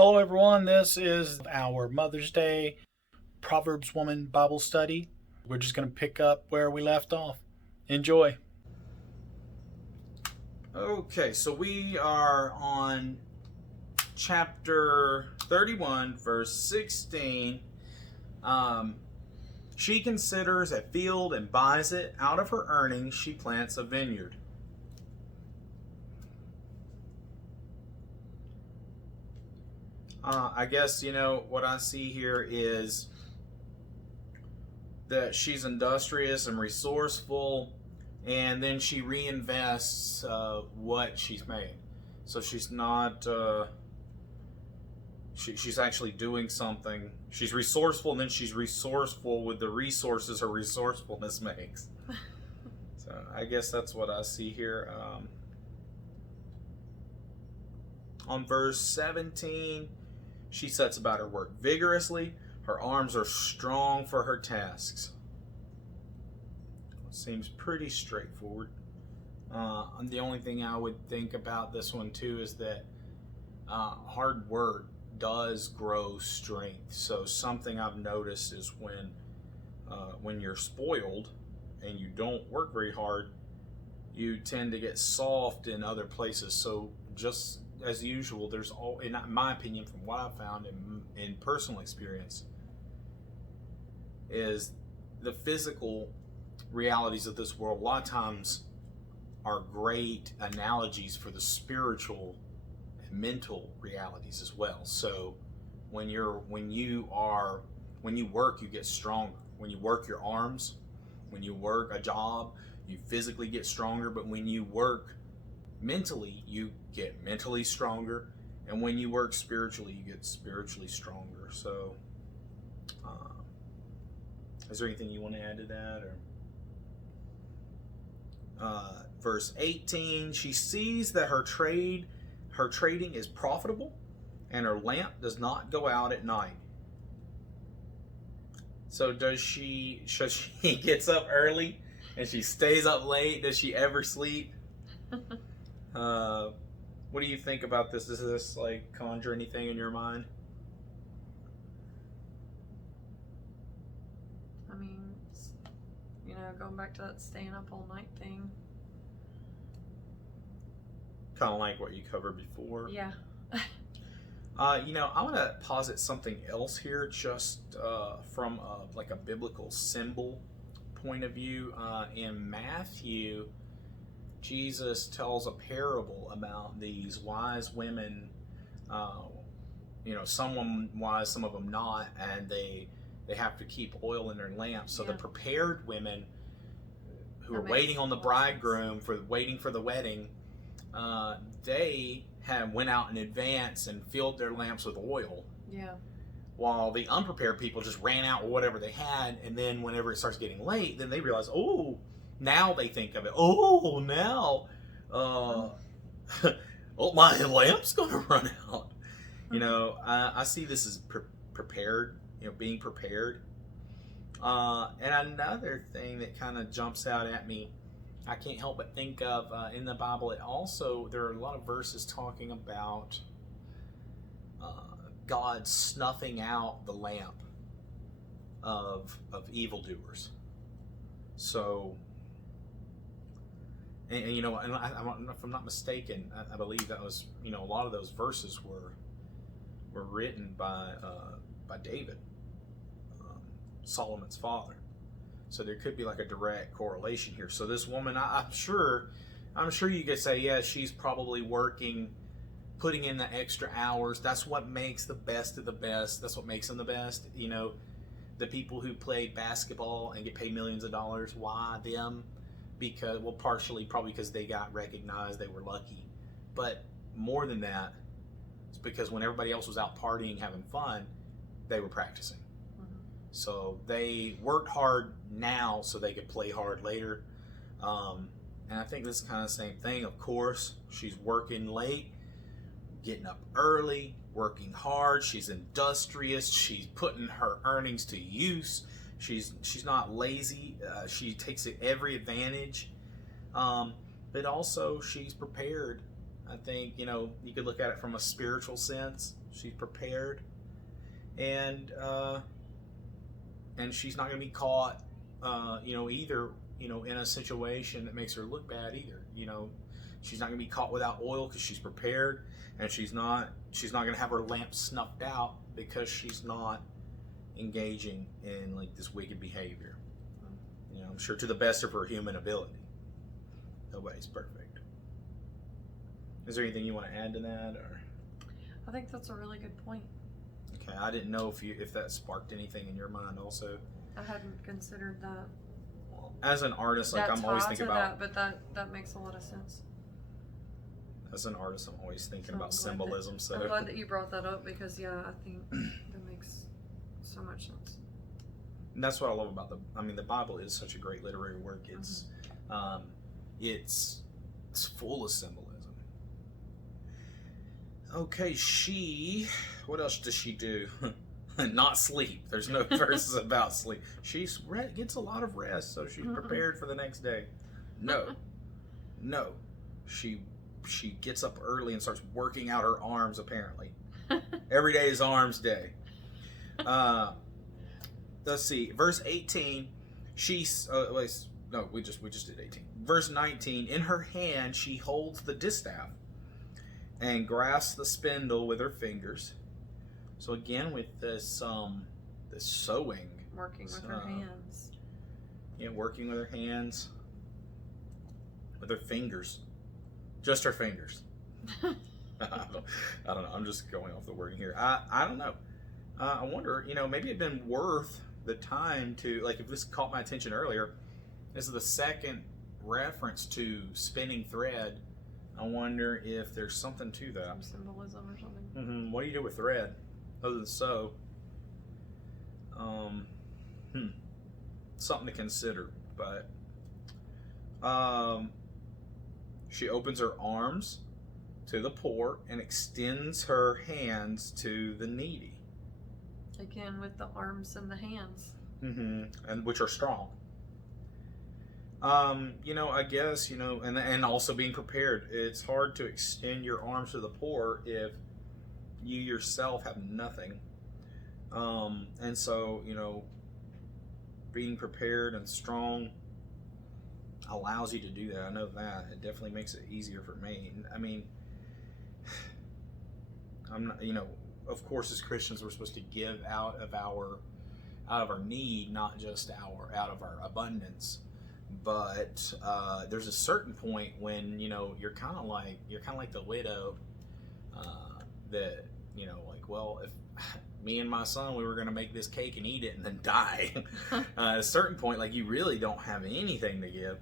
Hello, everyone. This is our Mother's Day Proverbs Woman Bible study. We're just going to pick up where we left off. Enjoy. Okay, so we are on chapter 31, verse 16. She considers a field and buys it. Out of her earnings, she plants a vineyard. I guess, what I see here is that she's industrious and resourceful, and then she reinvests what she's made. So she's not, she's actually doing something. She's resourceful, and then she's resourceful with the resources her resourcefulness makes. So I guess that's what I see here. On verse 17, she sets about her work vigorously. Her arms are strong for her tasks. It seems pretty straightforward. And the only thing I would think about this one too is that hard work does grow strength. So something I've noticed is when you're spoiled and you don't work very hard, you tend to get soft in other places. So just as usual, there's all, in my opinion, from what I've found in personal experience, is the physical realities of this world a lot of times are great analogies for the spiritual and mental realities as well. So when you work, you get stronger. When you work your arms, when you work a job, you physically get stronger. But when you work mentally, you get mentally stronger, and when you work spiritually, you get spiritually stronger. So is there anything you want to add to that? Or verse 18, she sees that her trading is profitable, and her lamp does not go out at night. So does she gets up early and she stays up late? Does she ever sleep? What do you think about this? Does this like conjure anything in your mind? I mean, going back to that staying up all night thing. Kind of like what you covered before. Yeah. I want to posit something else here, just from like a biblical symbol point of view. In Matthew, Jesus tells a parable about these wise women, some wise, some of them not, and they have to keep oil in their lamps. So the prepared women who are waiting on the bridegroom, waiting for the wedding, they went out in advance and filled their lamps with oil. Yeah. While the unprepared people just ran out with whatever they had, and then whenever it starts getting late, then they realize, now they think of it. Now, my lamp's gonna run out. I see this as prepared. Being prepared. And another thing that kind of jumps out at me, I can't help but think of in the Bible. There are a lot of verses talking about God snuffing out the lamp of evildoers. So. And if I'm not mistaken, I believe that was, a lot of those verses were written by David, Solomon's father. So there could be like a direct correlation here. So this woman, I'm sure you could say, yeah, she's probably working, putting in the extra hours. That's what makes the best of the best. That's what makes them the best. The people who play basketball and get paid millions of dollars, why them? Because, partially probably because they got recognized, they were lucky, but more than that, it's because when everybody else was out partying, having fun, they were practicing. Mm-hmm. So they worked hard now so they could play hard later. And I think this is kind of the same thing. Of course, she's working late, getting up early, working hard. She's industrious. She's putting her earnings to use. She's not lazy. She takes every advantage, but also she's prepared. I think you could look at it from a spiritual sense. She's prepared, and she's not going to be caught, either, in a situation that makes her look bad either. She's not going to be caught without oil because she's prepared, and she's not going to have her lamp snuffed out because she's not engaging in like this wicked behavior. I'm sure to the best of her human ability. Nobody's perfect. Is there anything you want to add to that, or? I think that's a really good point. Okay, I didn't know if that sparked anything in your mind also. I hadn't considered that. Well, as an artist, like I'm always thinking about that, but that makes a lot of sense. As an artist, I'm always thinking So about symbolism. I'm glad that you brought that up because I think that makes so much sense. And that's what I love about the Bible is such a great literary work. It's full of symbolism. Okay, what else does she do? Not sleep. There's no verses about sleep. She gets a lot of rest, so she's prepared for the next day. No. She gets up early and starts working out her arms, apparently. Every day is arms day. Let's see. Verse 18, we just did 18. Verse 19, in her hand she holds the distaff and grasps the spindle with her fingers. So again, with this sewing. Working with her hands. Yeah, working with her hands. With her fingers. Just her fingers. I don't know. I'm just going off the wording here. I don't know. I wonder, maybe it'd been worth the time to, like, if this caught my attention earlier, this is the second reference to spinning thread. I wonder if there's something to that. Some symbolism or something. Mm-hmm. What do you do with thread other than sew? Something to consider. But she opens her arms to the poor and extends her hands to the needy. Again, with the arms and the hands. And which are strong. I guess, and also being prepared. It's hard to extend your arms to the poor if you yourself have nothing. And so, being prepared and strong allows you to do that. I know that. It definitely makes it easier for me. I mean, I'm not, of course, as Christians, we're supposed to give out of our need, not just out of our abundance. But there's a certain point when you're kind of like the widow that well, if me and my son we were going to make this cake and eat it and then die. At a certain point, like you really don't have anything to give.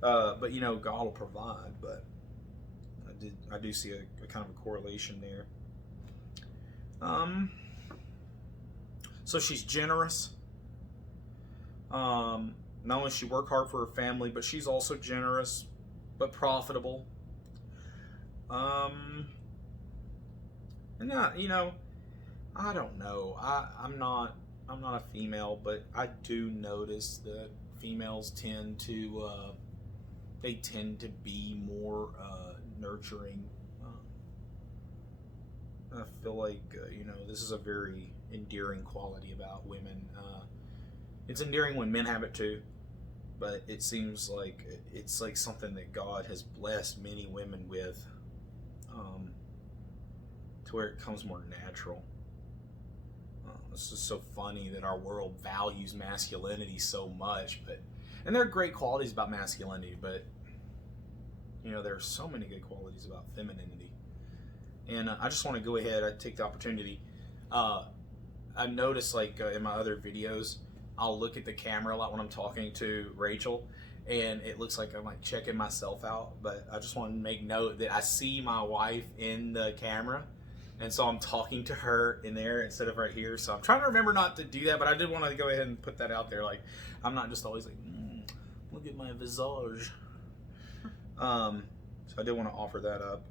But God will provide. But I do see a kind of a correlation there. So she's generous. Not only does she work hard for her family, but she's also generous, but profitable. And I don't know. I'm not a female, but I do notice that females tend to be more nurturing. I feel like this is a very endearing quality about women. It's endearing when men have it too, but it seems like it's like something that God has blessed many women with, to where it comes more natural. It's just so funny that our world values masculinity so much, and there are great qualities about masculinity, but there are so many good qualities about femininity. And I just want to go ahead. I take the opportunity. I've noticed, in my other videos, I'll look at the camera a lot when I'm talking to Rachel, and it looks like I'm checking myself out. But I just want to make note that I see my wife in the camera, and so I'm talking to her in there instead of right here. So I'm trying to remember not to do that, but I did want to go ahead and put that out there. I'm not just always look at my visage. So I did want to offer that up.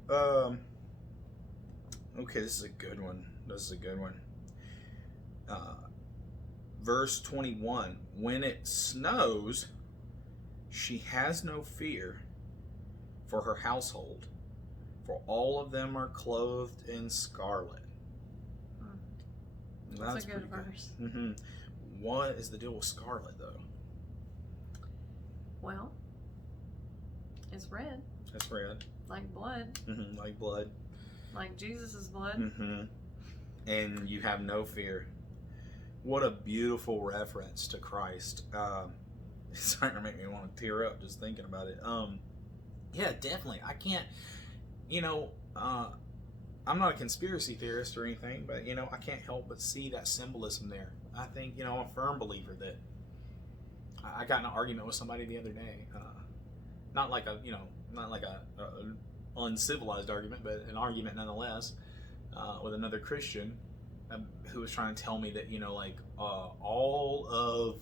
Okay, this is a good one. Verse 21, when it snows, she has no fear for her household, for all of them are clothed in scarlet. That's a good verse. Mm-hmm. What is the deal with scarlet, though? Well, it's red. It's red. Like blood. Mm-hmm. Like blood. Like Jesus' blood. Mm-hmm. And you have no fear. What a beautiful reference to Christ. It's starting to make me want to tear up just thinking about it. Yeah, definitely. I can't, I'm not a conspiracy theorist or anything, but, I can't help but see that symbolism there. I think, I'm a firm believer that I got in an argument with somebody the other day. Not like a uncivilized argument, but an argument nonetheless, with another Christian who was trying to tell me that, all of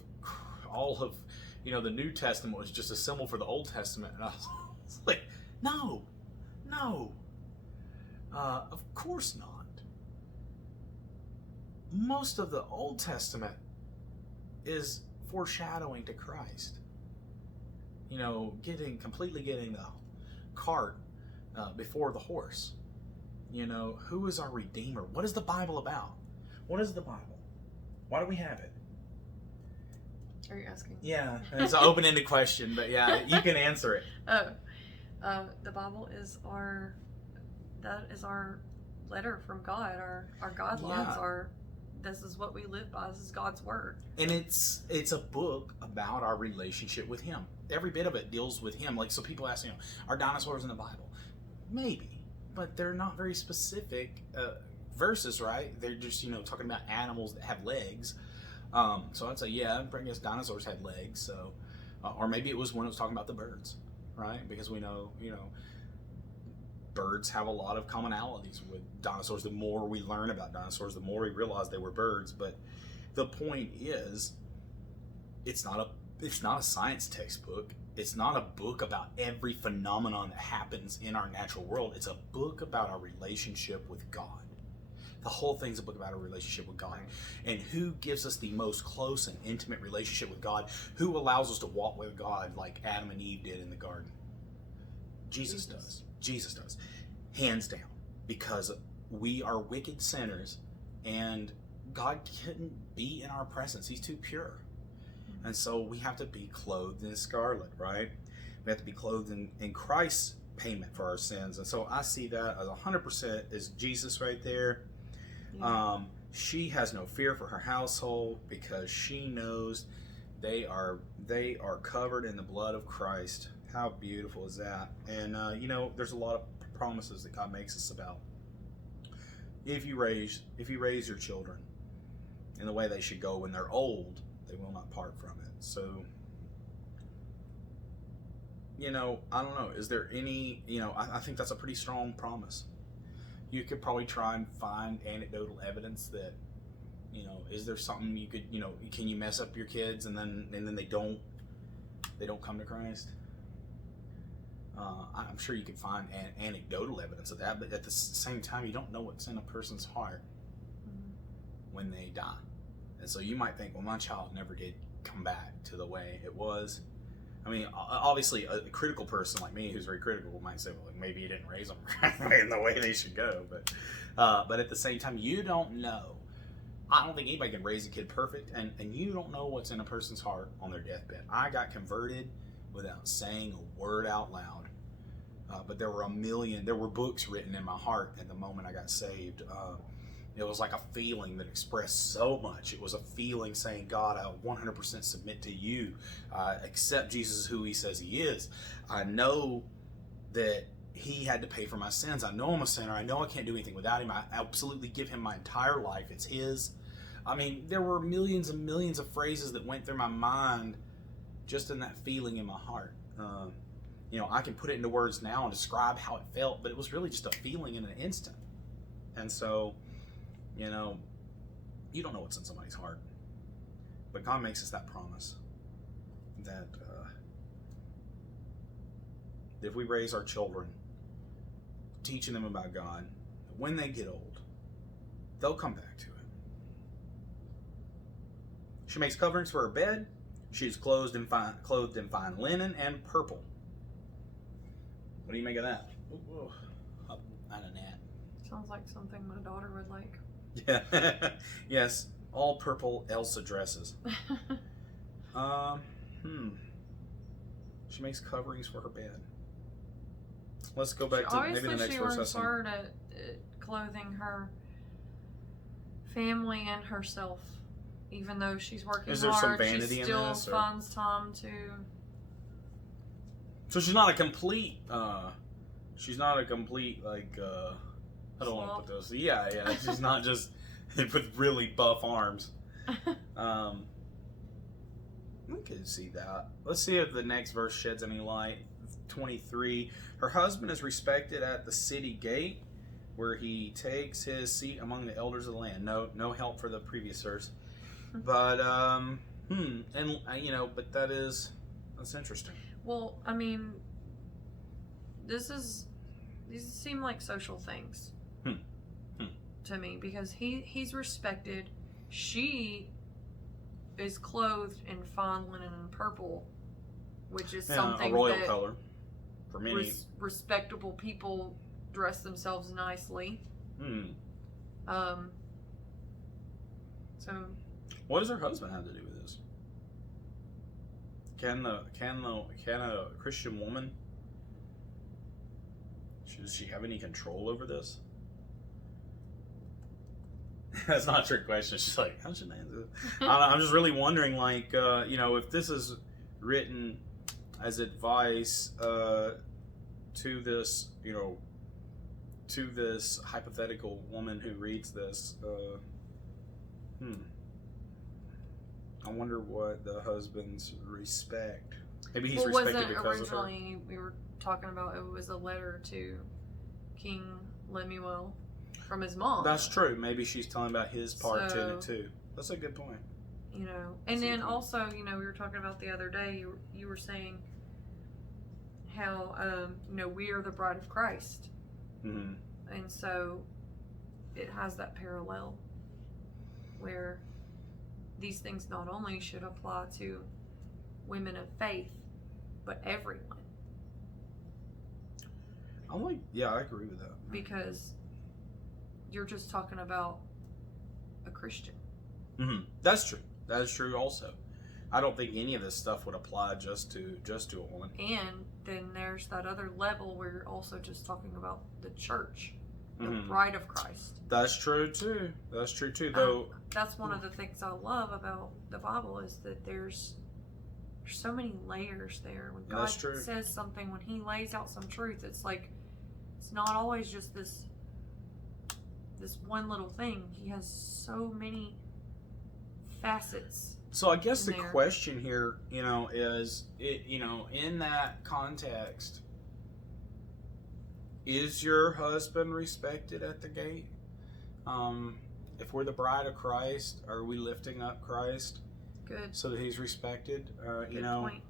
the New Testament was just a symbol for the Old Testament. And I was like, no, of course not. Most of the Old Testament is foreshadowing to Christ. Completely getting the cart before the horse. Who is our Redeemer? What is the Bible about? What is the Bible? Why do we have it? Are you asking? Yeah, it's an open-ended question, but yeah, you can answer it. The Bible is our letter from God, our guidelines, this is what we live by. This is God's word. And it's a book about our relationship with Him. Every bit of it deals with Him. Like, so people ask, are dinosaurs in the Bible? Maybe, but they're not very specific verses, right? They're just, talking about animals that have legs. So I'd say, yeah, I guess dinosaurs had legs. So, or maybe it was when it was talking about the birds, right? Because we know, birds have a lot of commonalities with dinosaurs. The more we learn about dinosaurs, the more we realize they were birds. But the point is, it's not a science textbook. It's not a book about every phenomenon that happens in our natural world. It's a book about our relationship with God. The whole thing's a book about our relationship with God. And who gives us the most close and intimate relationship with God? Who allows us to walk with God like Adam and Eve did in the garden? Jesus does. Jesus does. Hands down. Because we are wicked sinners and God couldn't be in our presence. He's too pure. And so we have to be clothed in scarlet, right? We have to be clothed in Christ's payment for our sins. And so I see that as 100% is Jesus right there. Yeah. She has no fear for her household because she knows they are covered in the blood of Christ. How beautiful is that? And there's a lot of promises that God makes us about. If you raise your children in the way they should go when they're old, they will not part from it. So, I don't know. Is there any, I think that's a pretty strong promise. You could probably try and find anecdotal evidence that, is there something you could, can you mess up your kids and then they don't come to Christ? I'm sure you could find anecdotal evidence of that, but at the same time, you don't know what's in a person's heart when they die. And so you might think, well, my child never did come back to the way it was. I mean, obviously, a critical person like me, who's very critical, might say, well, maybe you didn't raise them in the way they should go. But at the same time, you don't know. I don't think anybody can raise a kid perfect, and you don't know what's in a person's heart on their deathbed. I got converted without saying a word out loud. But there were books written in my heart at the moment I got saved. It was like a feeling that expressed so much. It was a feeling saying, God, I 100% submit to you. I accept Jesus as who He says He is. I know that He had to pay for my sins. I know I'm a sinner. I know I can't do anything without Him. I absolutely give Him my entire life. It's His. I mean, there were millions and millions of phrases that went through my mind just in that feeling in my heart. I can put it into words now and describe how it felt, but it was really just a feeling in an instant. And so, you don't know what's in somebody's heart. But God makes us that promise that if we raise our children, teaching them about God, when they get old, they'll come back to it. She makes coverings for her bed. She is clothed in fine linen and purple. What do you make of that? Ooh, I don't know. Sounds like something my daughter would like. Yeah. Yes. All purple Elsa dresses. She makes coverings for her bed. Let's go back to maybe the next she verse. works hard at clothing her family and herself. Even though she's working Is there hard, some vanity she in still this, or? finds time to. So she's not a complete. She's not a complete like. I don't want to put those. Yeah. She's not just with really buff arms. We can see that. Let's see if the next verse sheds any light. 23. Her husband is respected at the city gate, where he takes his seat among the elders of the land. No help for the previous verse. But but that's interesting. Well, I mean, these seem like social things to me, because he's respected. She is clothed in fine linen and purple, which is something a royal that color for many respectable people dress themselves nicely. So what does her husband have to do with this? Can a Christian woman, does she have any control over this? That's not a trick question. She's like, how should I answer this? I'm just really wondering, like, if this is written as advice to this, to this hypothetical woman who reads this. I wonder what the husband's respect. Maybe he's respected because of her. Originally, we were talking about it was a letter to King Lemuel from his mom. That's true. Maybe she's telling about his part in it too. That's a good point. And then also, we were talking about the other day. You were saying how we are the bride of Christ, and so it has that parallel where these things not only should apply to women of faith, but everyone. I agree with that. Because you're just talking about a Christian. That's true. That is true also. I don't think any of this stuff would apply just to a woman. And then there's that other level where you're also just talking about the church, the bride of Christ. That's true too. Though that's one of the things I love about the Bible, is that there's so many layers there. When God says something, when He lays out some truth, it's like it's not always just this one little thing. He has so many facets. So I guess the question here, is it, in that context, is your husband respected at the gate? If we're the bride of Christ, are we lifting up Christ? Good. So that He's respected, Good point.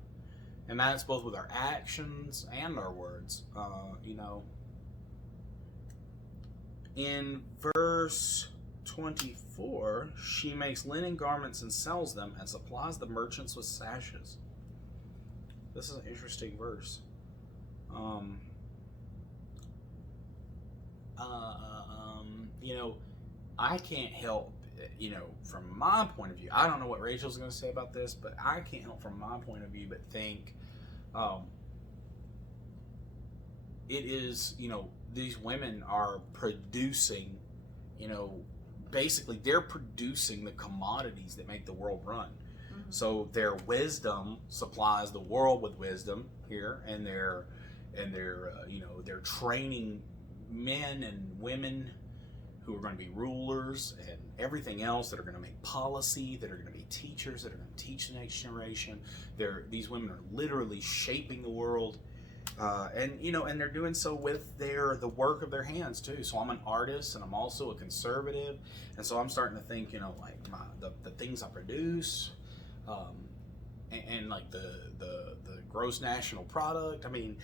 And that's both with our actions and our words, In verse 24, she makes linen garments and sells them, and supplies the merchants with sashes. This is an interesting verse. I can't help, from my point of view, I don't know what Rachel's going to say about this, but I can't help from my point of view but think it is, these women are producing, basically they're producing the commodities that make the world run. So their wisdom supplies the world with wisdom here, and they're training men and women who are going to be rulers and everything else, that are going to make policy, that are going to be teachers, that are going to teach the next generation. These women are literally shaping the world, and they're doing so with the work of their hands too. So I'm an artist, and I'm also a conservative, and so I'm starting to think, the things I produce, and like the gross national product. I mean,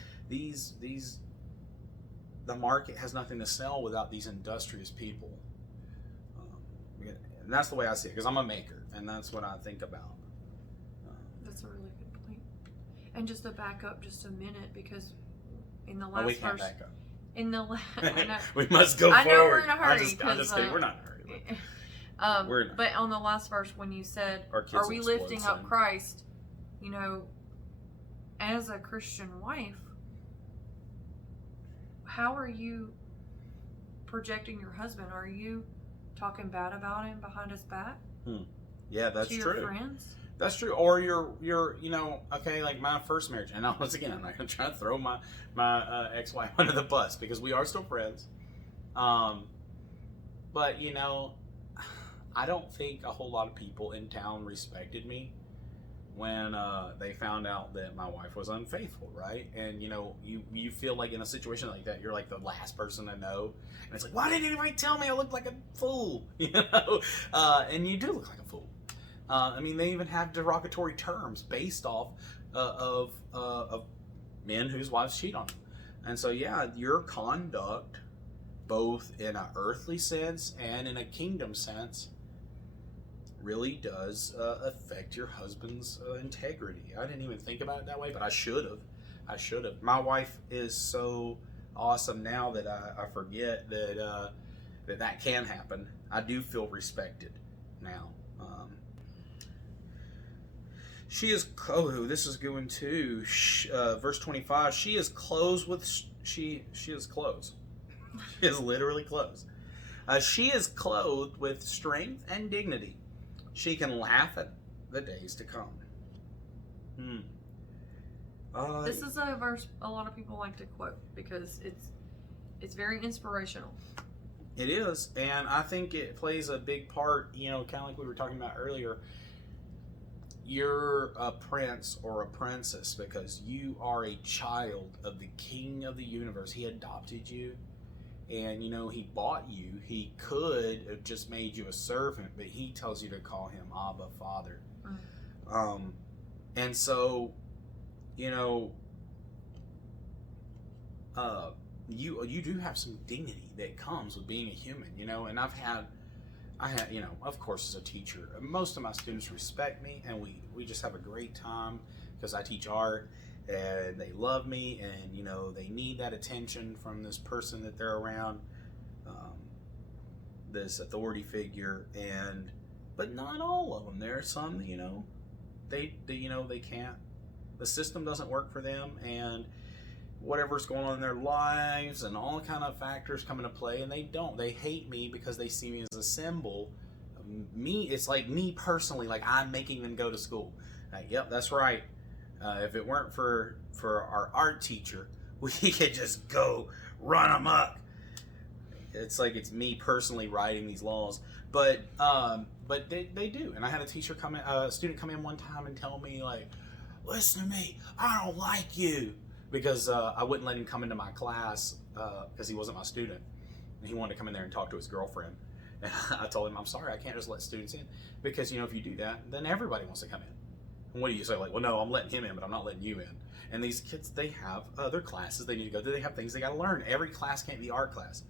the market has nothing to sell without these industrious people. And that's the way I see it, because I'm a maker, and that's what I think about. That's a really good point. And just to back up just a minute, because in the last we can't verse, back up. in the We must go forward. I know we're in a hurry. I'm just kidding. We're not in a hurry. We're not. But on the last verse, when you said, Our kids "Are we will lifting explode up soon. Christ?" You know, as a Christian wife, how are you projecting your husband? Are you talking bad about him behind his back? Yeah, that's to true. Your friends? That's true. Or you're okay, like my first marriage, and once again, I'm not gonna try to throw my ex-wife under the bus because we are still friends. But I don't think a whole lot of people in town respected me when they found out that my wife was unfaithful, right? And you feel like in a situation like that, you're like the last person to know, and it's like, why didn't anybody tell me I looked like a fool? And you do look like a fool. I mean, they even have derogatory terms based off of men whose wives cheat on them. And so, yeah, your conduct, both in an earthly sense and in a kingdom sense, really does affect your husband's integrity. I didn't even think about it that way, but I should have. My wife is so awesome now that I forget that can happen. I do feel respected now. She is, this is going to verse 25. She is clothed with, she is clothes. She is literally clothes. She is clothed with strength and dignity. She can laugh at the days to come. This is a verse a lot of people like to quote because it's very inspirational. It is, and I think it plays a big part, kind of like we were talking about earlier. You're a prince or a princess because you are a child of the King of the universe. He adopted you, and he bought you. He could have just made you a servant, but he tells you to call him Abba, Father. And so you do have some dignity that comes with being a human, and I had, of course, as a teacher, most of my students respect me, and we just have a great time because I teach art, and they love me, and they need that attention from this person that they're around, this authority figure, but not all of them. There are some, they can't. The system doesn't work for them, and whatever's going on in their lives and all kind of factors come into play, and they hate me because they see me as a symbol of me. It's like me personally, like I'm making them go to school. Like, yep, that's right. If it weren't for our art teacher, we could just go run amok. It's like it's me personally writing these laws, but they do. And I had a student come in one time and tell me, like, listen to me, I don't like you. Because I wouldn't let him come into my class because he wasn't my student. And he wanted to come in there and talk to his girlfriend. And I told him, I'm sorry, I can't just let students in. Because, if you do that, then everybody wants to come in. And what do you say? Like, well, no, I'm letting him in, but I'm not letting you in. And these kids, they have other classes they need to go to. They have things they got to learn. Every class can't be art class.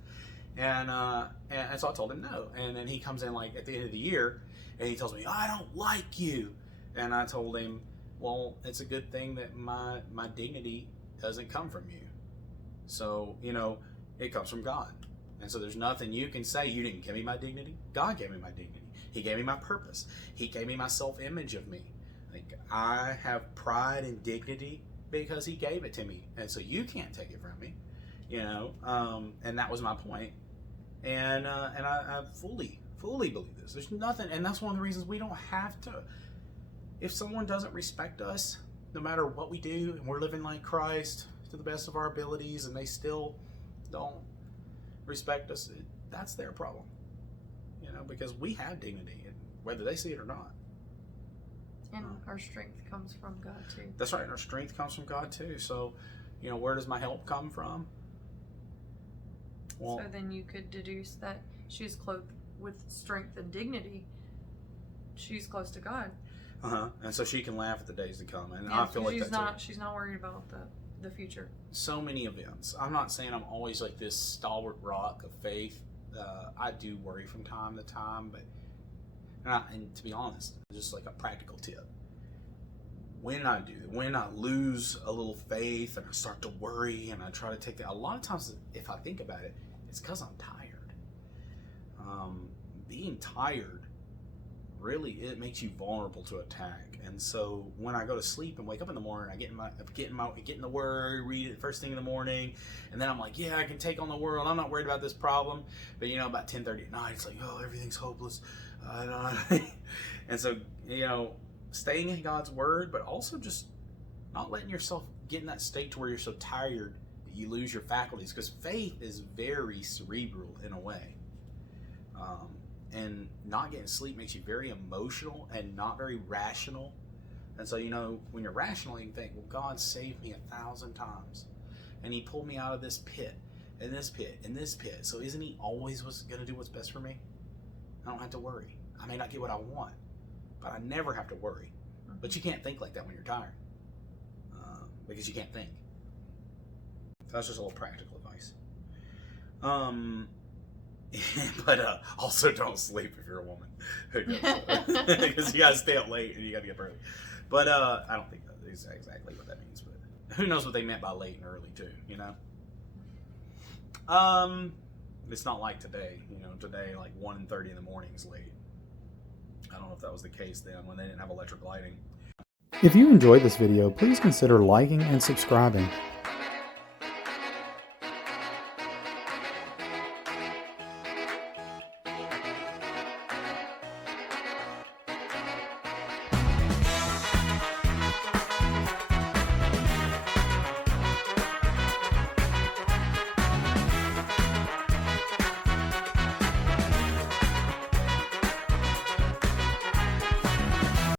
And so I told him no. And then he comes in, like, at the end of the year, and he tells me, I don't like you. And I told him, well, it's a good thing that my dignity doesn't come from you. So, it comes from God. And so there's nothing you can say, you didn't give me my dignity. God gave me my dignity. He gave me my purpose. He gave me my self-image of me. Like, I have pride and dignity because he gave it to me. And so you can't take it from me. And that was my point. And I fully believe this. There's nothing, and that's one of the reasons we don't have to. If someone doesn't respect us, no matter what we do, and we're living like Christ to the best of our abilities, and they still don't respect us, that's their problem. Because we have dignity, whether they see it or not. And our strength comes from God too. That's right, and our strength comes from God too. So, where does my help come from? Well, so then you could deduce that she's clothed with strength and dignity. She's close to God. And so she can laugh at the days to come, and yeah, I feel like she's not worried about the future. So many events. I'm not saying I'm always like this stalwart rock of faith. I do worry from time to time, but and to be honest, just like a practical tip. When I lose a little faith and I start to worry and I try to take a lot of times, if I think about it, it's because I'm tired. being tired, really, it makes you vulnerable to attack. And so when I go to sleep and wake up in the morning, I get in the Word, read it first thing in the morning, and then I'm like, yeah, I can take on the world. I'm not worried about this problem. But about 10:30 at night, it's like, oh, everything's hopeless. And so staying in God's Word, but also just not letting yourself get in that state to where you're so tired that you lose your faculties, because faith is very cerebral in a way. And not getting sleep makes you very emotional and not very rational. And so, when you're rational, you can think, well, God saved me 1,000 times. And he pulled me out of this pit, and this pit, and this pit. So isn't he always going to do what's best for me? I don't have to worry. I may not get what I want, but I never have to worry. But you can't think like that when you're tired. Because you can't think. So that's just a little practical advice. But also don't sleep if you're a woman, because you gotta stay up late and you gotta get up early. But I don't think that is exactly what that means. But who knows what they meant by late and early too? It's not like today. Today like 1:30 in the morning is late. I don't know if that was the case then when they didn't have electric lighting. If you enjoyed this video, please consider liking and subscribing.